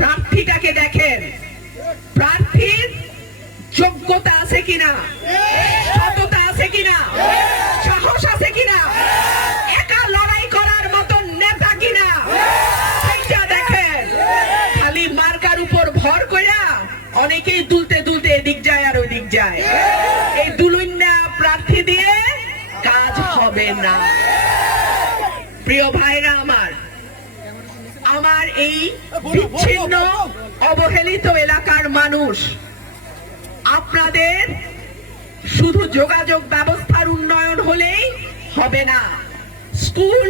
প্রার্থীটাকে দেখেন, প্রার্থীর যোগ্যতা আছে কিনা, সততা আছে কিনা, সাহস আছে কিনা, একা লড়াই করার মতন নেতা কিনা, সেইটা দেখেন। খালি মার্কার উপর ভর কইরা অনেকেই দুলতে দুলতে এদিক যায় আর ওদিক যায়। এই দুলুন্না প্রার্থী দিয়ে কাজ হবে না। প্রিয় ভাইরা আমার, আমার এই বিচ্ছিন্ন অবহেলিত এলাকার মানুষ, আপনাদের শুধু যোগাযোগ ব্যবস্থার উন্নয়ন হলেই হবে না। স্কুল,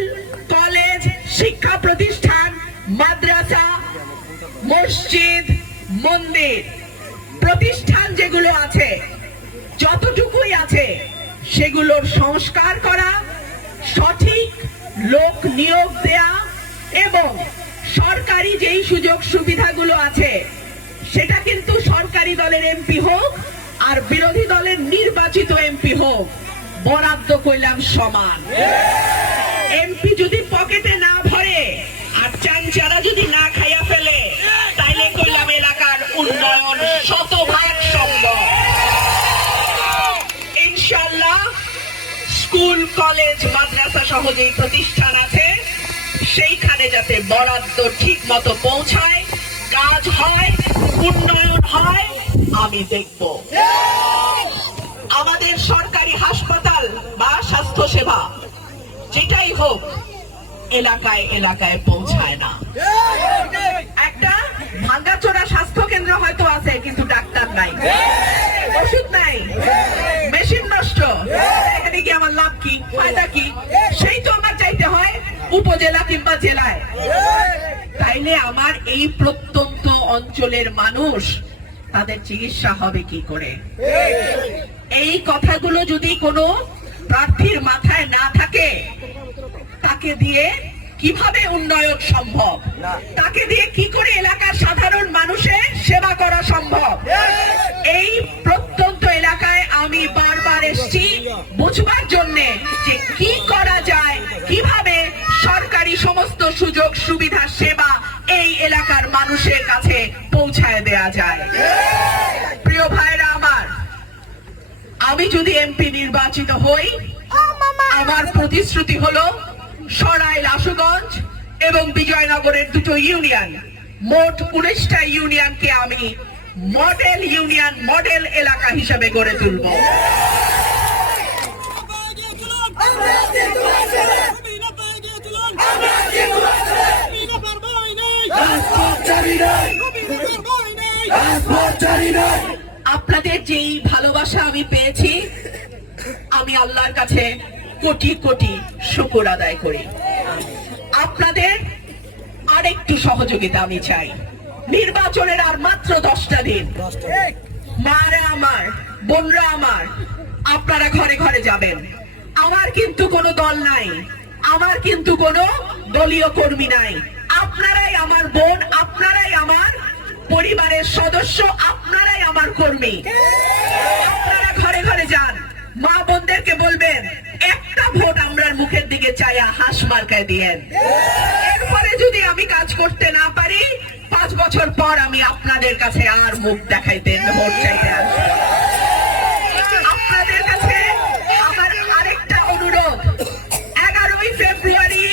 কলেজ, শিক্ষা প্রতিষ্ঠান, মাদ্রাসা, মসজিদ, মন্দির, প্রতিষ্ঠান যেগুলো আছে, যতটুকুই আছে, সেগুলোর সংস্কার করা, সঠিক লোক নিয়োগ দেয়া এবং সরকারি যেই সুযোগ সুবিধাগুলো আছে সেটা কিন্তু সরকারি দলের এমপি হোক আর বিরোধী দলের নির্বাচিত এমপি হোক, বরাদ্দ কইলাম সমান। এমপি যদি পকেটে না ভরে আর চামচারা যদি না খাইয়া ফেলে, তাইলে কইলাম এলাকার উন্নয়ন শতভাগ সম্ভব। ইনশাআল্লাহ স্কুল, কলেজ, মাদ্রাসা সহ যে প্রতিষ্ঠান আছে সেইখানে যাতে বরাদ্দ ঠিক মতো পৌঁছায়, কাজ হয়, উন্নয়ন হয়, আমি দেখব। আমাদের সরকারি হাসপাতাল বা স্বাস্থ্য সেবা যেটাই হোক, এলাকায় এলাকায় পৌঁছায় না। একটা ভাঙ্গাচোরা স্বাস্থ্য কেন্দ্র হয়তো আছে, কিন্তু ডাক্তার নাই, ওষুধ নাই, মেশিন নষ্ট, এখানে কি আমার লাভ কি, ফায়দা কি? সেই তো আমার চাইতে হয় উপজেলা কিংবা জেলায়। তাইলে আমার এই প্রত্যন্ত অঞ্চলের মানুষ, তাদের চিকিৎসা হবে কি করে? এই কথাগুলো যদি কোনো প্রার্থীর মাথায় না থাকে, তাকে দিয়ে কিভাবে উন্নয়ন সম্ভব? তাকে দিয়ে কি করে এলাকার সাধারণ মানুষের সেবা করা সম্ভব? এই প্রত্যন্ত এলাকায় আমি বারবার এসেছি বুঝবার জন্য যে কি করা যায়, কিভাবে সরকারি সমস্ত সুযোগ সুবিধা সেবা এই এলাকার মানুষের কাছে পৌঁছায় দেয়া যায়। প্রিয় ভাইরা আমার, আমি যদি এমপি নির্বাচিত হই, আমার প্রতিশ্রুতি হলো সরাইল, আশুগঞ্জ এবং বিজয়নগরের দুটো ইউনিয়ন, মোট 19টা ইউনিয়নকে আমি মডেল ইউনিয়ন, মডেল এলাকা হিসেবে গড়ে তুলব। আপনাদের যেই ভালোবাসা আমি পেয়েছি, আমি আল্লাহর কাছে কোটি কোটি শুকর আদায় করি। আপনাদের আরেকটু সহযোগিতা আমি চাই। নির্বাচনের আর মাত্র 10টা দিন। মারা আমার, বোনরা আমার, আপনারা ঘরে ঘরে যাবেন। আমার কিন্তু কোনো দল নাই, আমার কিন্তু কোনো দলীয় কর্মী নাই। আপনারাই আমার বোন, আপনারাই আমার পরিবারের সদস্য, আপনারাই আমার কর্মী। আপনারা ঘরে ঘরে যান, মা বোনদেরকে বলবেন একটা ভোট আমরার মুখের দিকে চাইয়া হাঁস মার্কায় দিয়েন। এরপরে যদি আমি কাজ করতে না পারি, 5 বছর পর আমি আপনাদের কাছে আর মুখ দেখাইতে, ভোট চাইতে আসবো। আপনাদের কাছে আমার আরেকটা অনুরোধ, 11ই ফেব্রুয়ারি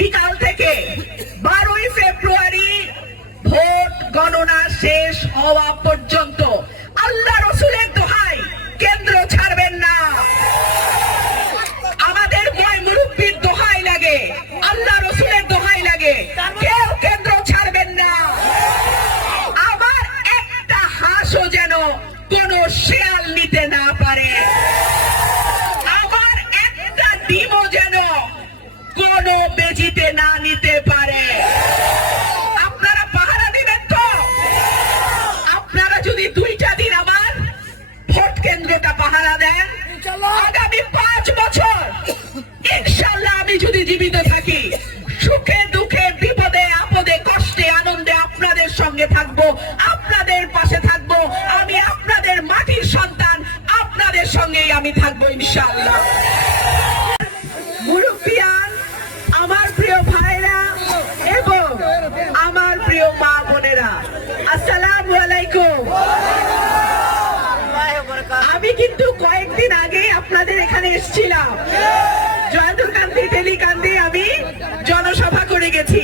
বিকাল থেকে 12ই ফেব্রুয়ারি ভোট গণনা শেষ হওয়া পর্যন্ত আল্লাহ রসুলের দোহাই কেন্দ্র ছাড়বেন না। আমাদের বয় মুরব্বীর দোহাই লাগে, আল্লাহ রসুলের দোহাই লাগে, কেউ কেন্দ্র ছাড়বেন না। আবার একটা হাঁসও যেন কোনো শেয়াল নিতে না পারে, আবার একটা ডিমও যেন কোনো বেজিতে না নিতে পারে। আপনারা পাহারা দিবেন তো? আপনারা যদি 2টা দিন আমার ভোট কেন্দ্রটা পাহারা দেন, আগামী 5 বছর ইনশাআল্লাহ আমি যদি জীবিত থাকি, সুখে দুঃখে, বিপদে আপদে, কষ্টে আনন্দে আপনাদের সঙ্গে থাকবো, আপনাদের পাশে থাকবো। আমি আপনাদের মাটির সন্তান, আপনাদের সঙ্গেই আমি থাকবো ইনশাআল্লাহ। মুরব্বিয়ান, আমার কিন্তু কয়েকদিন আগে আপনাদের এখানে এসেছিলাম, জয়দুরকান্দি টেলিকান্দি আমি জনসভা করে গেছি।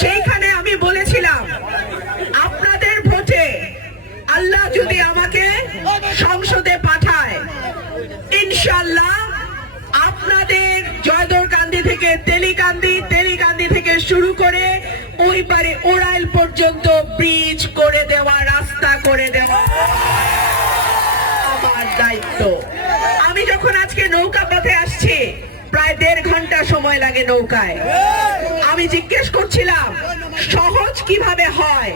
সেইখানে আমি বলেছিলাম, আপনাদের ভোটে আল্লাহ যদি আমাকে সংসদে পাঠায়, ইনশাআল্লাহ আপনাদের জয়দুরকান্দি থেকে টেলিকান্দি, টেলিকান্দি থেকে শুরু করে ওই পারে ওরাইল পর্যন্ত ব্রিজ করে দেওয়া, রাস্তা করে দেওয়া আমার দায়িত্ব। আমি যখন আজকে নৌকা পথে আসছি, প্রায় 1.5 ঘন্টা সময় লাগে নৌকায়। আমি জিজ্ঞেস করছিলাম সহজ কিভাবে হয়,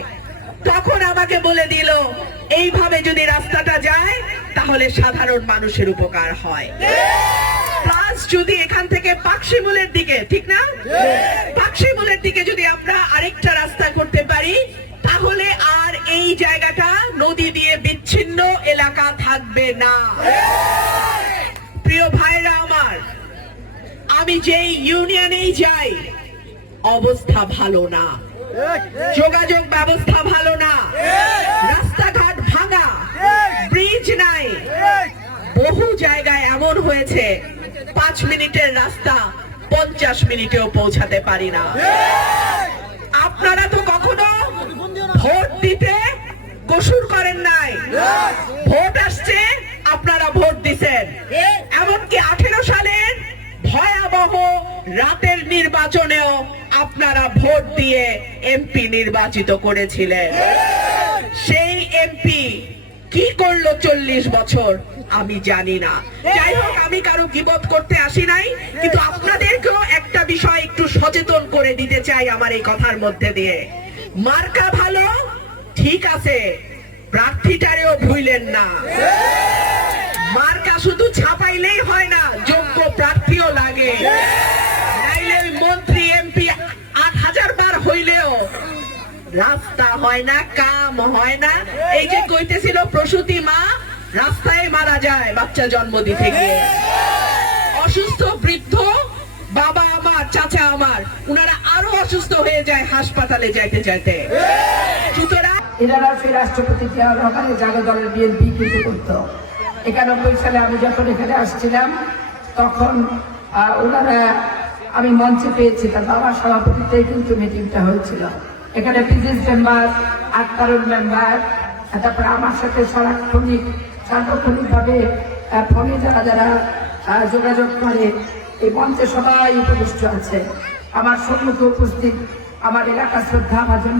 তখন আমাকে বলে দিল এইভাবে যদি রাস্তাটা যায় তাহলে সাধারণ মানুষের উপকার হয়। প্লাস যদি এখান থেকে পাকশিমুলের দিকে, ঠিক না, পাকশিমুলের দিকে যদি আমরা আরেকটা রাস্তা করতে পারি, তাহলে আর এই জায়গাটা নদী দিয়ে বিচ্ছিন্ন এলাকা থাকবে না। প্রিয় ভাইরা আমার, আমি যেই ইউনিয়নেই যাই অবস্থা ভালো না, যোগাযোগ ব্যবস্থা ভালো না, রাস্তাঘাট ভাঙা, ব্রিজ নাই। বহু জায়গায় এমন হয়েছে 5 মিনিটের রাস্তা 50 মিনিটেও পৌঁছাতে পারি না। আপনারা তো কখনো ভোট দিতে কসুর করেন নাই, ভোট আসছে আপনারা ভোট দিছেন। এমনকি 18 সালের ভয়াবহ রাতের নির্বাচনেও আপনারা ভোট দিয়ে এমপি নির্বাচিত করেছিলেন। সেই এমপি কি করলো 40 বছর আমি জানি না। যাই হোক, আমি কারো গীবত করতে আসি নাই, কিন্তু আপনাদেরকেও একটা বিষয় একটু সচেতন করে দিতে চাই আমার এই কথার মধ্যে দিয়ে। মার্কা ভালো ঠিক আছে, প্রার্থীটারেও ভুলেন না। মার্কা শুধু ছাপাইলেই হয় না, যোগ্য প্রার্থীও লাগে। নাইলে ওই মন্ত্রী এমপি 8000 বার হইলেও রাস্তা হয় না, কাম হয় না। এই যে কইতেছিল প্রসূতি মা রাস্তায় মারা যায় বাচ্চা জন্ম দিতে গিয়ে, অসুস্থ বৃদ্ধ বাবা আমার, চাচা আমার, উনারা আরো অসুস্থ হয়ে যায় হাসপাতালে যাইতে যাইতে। সুতরাং এনারা সেই রাষ্ট্রপতি জিয়াউর রহমানের জাতীয় দলের বিএনপি কিন্তু করতো। 91 সালে আমি যখন এখানে আসছিলাম তখন ওনারা, আমি মঞ্চে পেয়েছি, তার বাবার সভাপতিত্বেই কিন্তু মিটিংটা হয়েছিল। এখানে বিজনেস মেম্বার, আক্তারুল মেম্বার, তারপরে আমার সাথে সার্বক্ষণিকভাবে ফোনে যারা যারা যোগাযোগ করে, এই মঞ্চে সবাই উপবিষ্ট আছে। আমার সম্মুখে উপস্থিত আমার এলাকার শ্রদ্ধা ভাজন